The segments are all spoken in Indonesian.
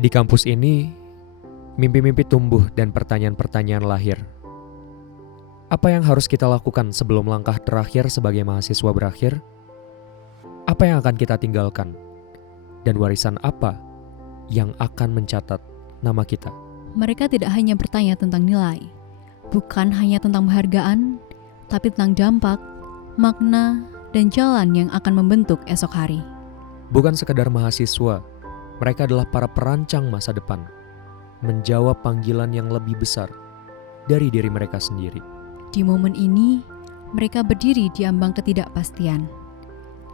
Di kampus ini, mimpi-mimpi tumbuh dan pertanyaan-pertanyaan lahir. Apa yang harus kita lakukan sebelum langkah terakhir sebagai mahasiswa berakhir? Apa yang akan kita tinggalkan? Dan warisan apa yang akan mencatat nama kita? Mereka tidak hanya bertanya tentang nilai, bukan hanya tentang penghargaan, tapi tentang dampak, makna, dan jalan yang akan membentuk esok hari. Bukan sekadar mahasiswa, mereka adalah para perancang masa depan, menjawab panggilan yang lebih besar dari diri mereka sendiri. Di momen ini, mereka berdiri di ambang ketidakpastian,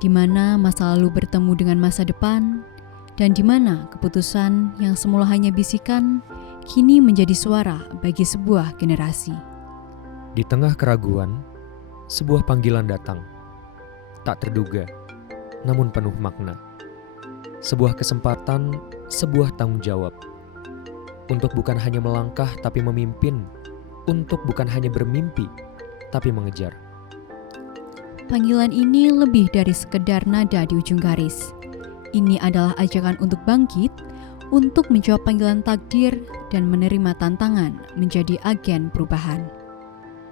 di mana masa lalu bertemu dengan masa depan, dan di mana keputusan yang semula hanya bisikan, kini menjadi suara bagi sebuah generasi. Di tengah keraguan, sebuah panggilan datang, tak terduga, namun penuh makna. Sebuah kesempatan, sebuah tanggung jawab. Untuk bukan hanya melangkah tapi memimpin, untuk bukan hanya bermimpi tapi mengejar. Panggilan ini lebih dari sekedar nada di ujung garis. Ini adalah ajakan untuk bangkit, untuk menjawab panggilan takdir dan menerima tantangan menjadi agen perubahan.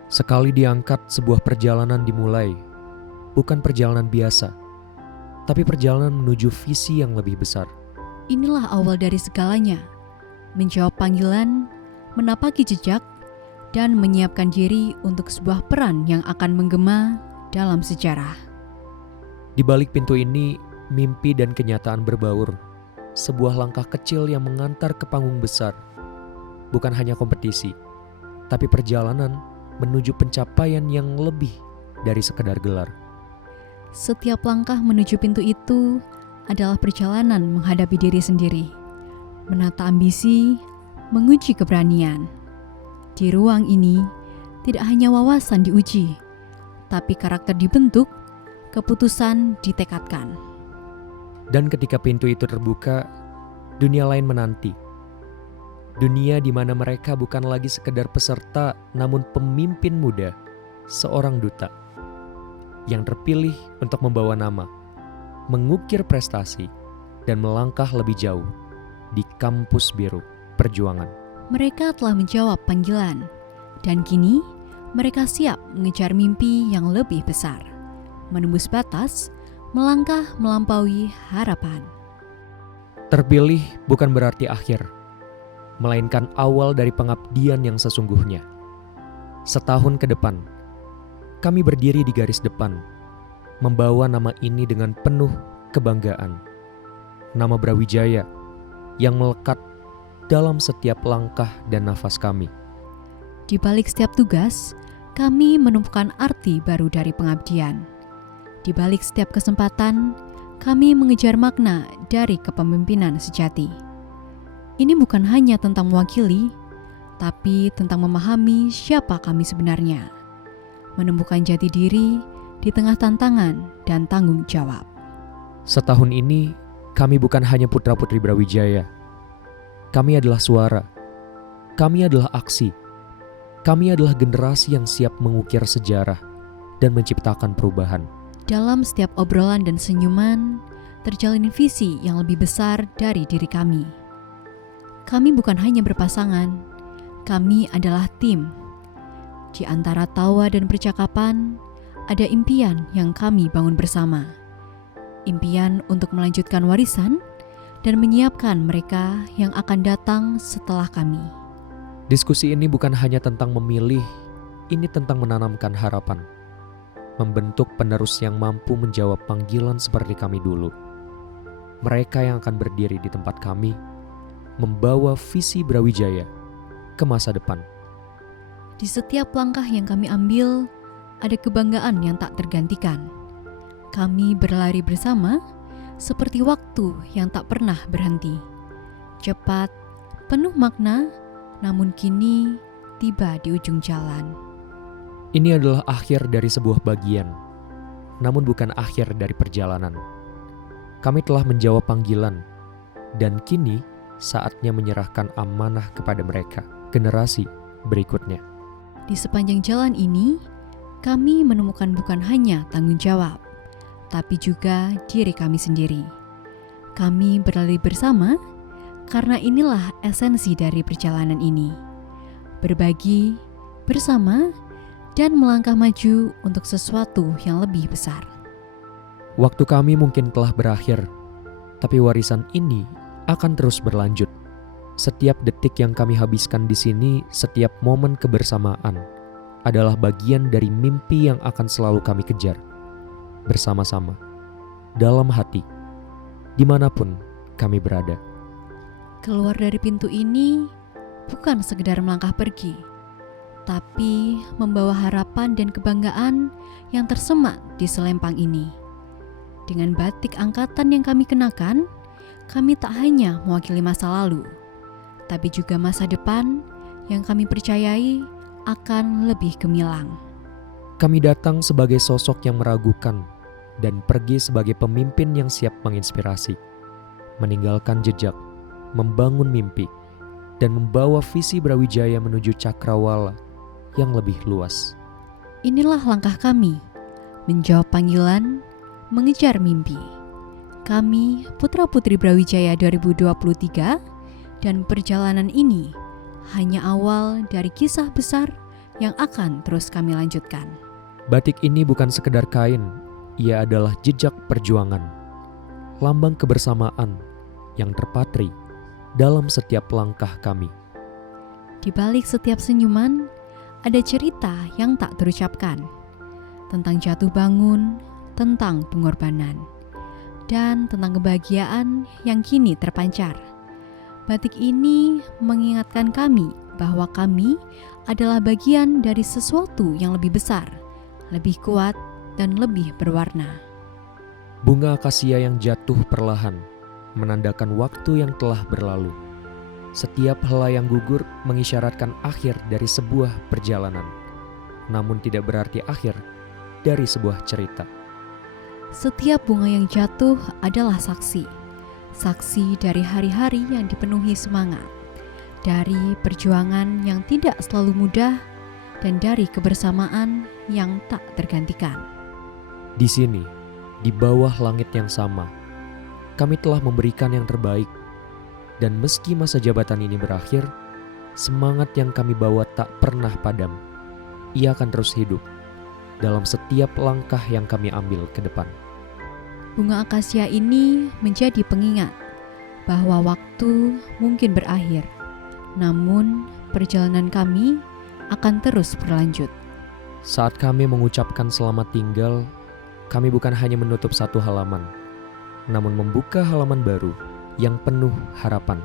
Sekali diangkat, sebuah perjalanan dimulai. Bukan perjalanan biasa, tapi perjalanan menuju visi yang lebih besar. Inilah awal dari segalanya, menjawab panggilan, menapaki jejak, dan menyiapkan diri untuk sebuah peran yang akan menggema dalam sejarah. Di balik pintu ini, mimpi dan kenyataan berbaur. Sebuah langkah kecil yang mengantar ke panggung besar. Bukan hanya kompetisi, tapi perjalanan menuju pencapaian yang lebih dari sekedar gelar. Setiap langkah menuju pintu itu adalah perjalanan menghadapi diri sendiri, menata ambisi, menguji keberanian. Di ruang ini, tidak hanya wawasan diuji, tapi karakter dibentuk, keputusan ditekadkan. Dan ketika pintu itu terbuka, dunia lain menanti. Dunia di mana mereka bukan lagi sekedar peserta, namun pemimpin muda, seorang duta yang terpilih untuk membawa nama, mengukir prestasi, dan melangkah lebih jauh di kampus biru perjuangan. Mereka telah menjawab panggilan, dan kini mereka siap mengejar mimpi yang lebih besar, menembus batas, melangkah melampaui harapan. Terpilih bukan berarti akhir, melainkan awal dari pengabdian yang sesungguhnya. Setahun ke depan, kami berdiri di garis depan, membawa nama ini dengan penuh kebanggaan. Nama Brawijaya yang melekat dalam setiap langkah dan nafas kami. Di balik setiap tugas, kami menemukan arti baru dari pengabdian. Di balik setiap kesempatan, kami mengejar makna dari kepemimpinan sejati. Ini bukan hanya tentang mewakili, tapi tentang memahami siapa kami sebenarnya. Menemukan jati diri di tengah tantangan dan tanggung jawab. Setahun ini, kami bukan hanya putra-putri Brawijaya. Kami adalah suara. Kami adalah aksi. Kami adalah generasi yang siap mengukir sejarah dan menciptakan perubahan. Dalam setiap obrolan dan senyuman, terjalin visi yang lebih besar dari diri kami. Kami bukan hanya berpasangan, kami adalah tim. Di antara tawa dan percakapan, ada impian yang kami bangun bersama. Impian untuk melanjutkan warisan dan menyiapkan mereka yang akan datang setelah kami. Diskusi ini bukan hanya tentang memilih, ini tentang menanamkan harapan. Membentuk penerus yang mampu menjawab panggilan seperti kami dulu. Mereka yang akan berdiri di tempat kami, membawa visi Brawijaya ke masa depan. Di setiap langkah yang kami ambil, ada kebanggaan yang tak tergantikan. Kami berlari bersama, seperti waktu yang tak pernah berhenti. Cepat, penuh makna, namun kini tiba di ujung jalan. Ini adalah akhir dari sebuah bagian, namun bukan akhir dari perjalanan. Kami telah menjawab panggilan, dan kini saatnya menyerahkan amanah kepada mereka, generasi berikutnya. Di sepanjang jalan ini, kami menemukan bukan hanya tanggung jawab, tapi juga diri kami sendiri. Kami berlari bersama, Karena inilah esensi dari perjalanan ini. Berbagi, bersama, dan melangkah maju untuk sesuatu yang lebih besar. Waktu kami mungkin telah berakhir, tapi warisan ini akan terus berlanjut. Setiap detik yang kami habiskan di sini, setiap momen kebersamaan adalah bagian dari mimpi yang akan selalu kami kejar. Bersama-sama, dalam hati, dimanapun kami berada. Keluar dari pintu ini bukan sekedar melangkah pergi, tapi membawa harapan dan kebanggaan yang tersemat di selempang ini. Dengan batik angkatan yang kami kenakan, kami tak hanya mewakili masa lalu, tapi juga masa depan yang kami percayai akan lebih gemilang. Kami datang sebagai sosok yang meragukan dan pergi sebagai pemimpin yang siap menginspirasi, meninggalkan jejak, membangun mimpi, dan membawa visi Brawijaya menuju cakrawala yang lebih luas. Inilah langkah kami, menjawab panggilan, mengejar mimpi. Kami Putra-Putri Brawijaya 2023, dan perjalanan ini hanya awal dari kisah besar yang akan terus kami lanjutkan. Batik ini bukan sekedar kain, ia adalah jejak perjuangan, lambang kebersamaan yang terpatri dalam setiap langkah kami. Di balik setiap senyuman, ada cerita yang tak terucapkan, tentang jatuh bangun, tentang pengorbanan, dan tentang kebahagiaan yang kini terpancar. Batik ini mengingatkan kami bahwa kami adalah bagian dari sesuatu yang lebih besar, lebih kuat, dan lebih berwarna. Bunga akasia yang jatuh perlahan menandakan waktu yang telah berlalu. Setiap helai yang gugur mengisyaratkan akhir dari sebuah perjalanan, namun tidak berarti akhir dari sebuah cerita. Setiap bunga yang jatuh adalah saksi dari hari-hari yang dipenuhi semangat, dari perjuangan yang tidak selalu mudah, dan dari kebersamaan yang tak tergantikan. Di sini, di bawah langit yang sama, kami telah memberikan yang terbaik, dan meski masa jabatan ini berakhir, semangat yang kami bawa tak pernah padam. Ia akan terus hidup dalam setiap langkah yang kami ambil ke depan. Bunga akasia ini menjadi pengingat bahwa waktu mungkin berakhir, namun perjalanan kami akan terus berlanjut. Saat kami mengucapkan selamat tinggal, kami bukan hanya menutup satu halaman, namun membuka halaman baru yang penuh harapan.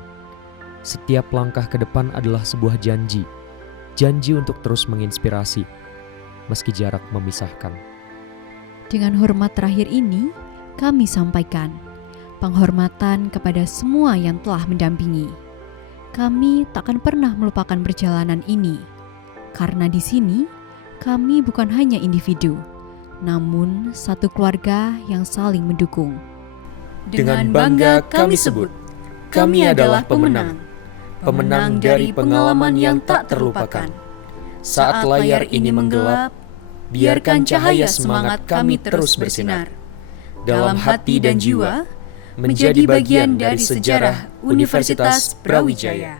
Setiap langkah ke depan adalah sebuah janji untuk terus menginspirasi, meski jarak memisahkan. Dengan hormat terakhir ini, kami sampaikan penghormatan kepada semua yang telah mendampingi. Kami takkan pernah melupakan perjalanan ini, karena di sini kami bukan hanya individu, namun satu keluarga yang saling mendukung. Dengan bangga kami sebut, kami adalah pemenang. Pemenang dari pengalaman yang tak terlupakan. Saat layar ini menggelap, biarkan cahaya semangat kami terus bersinar. Dalam hati dan jiwa, menjadi bagian dari sejarah Universitas Brawijaya.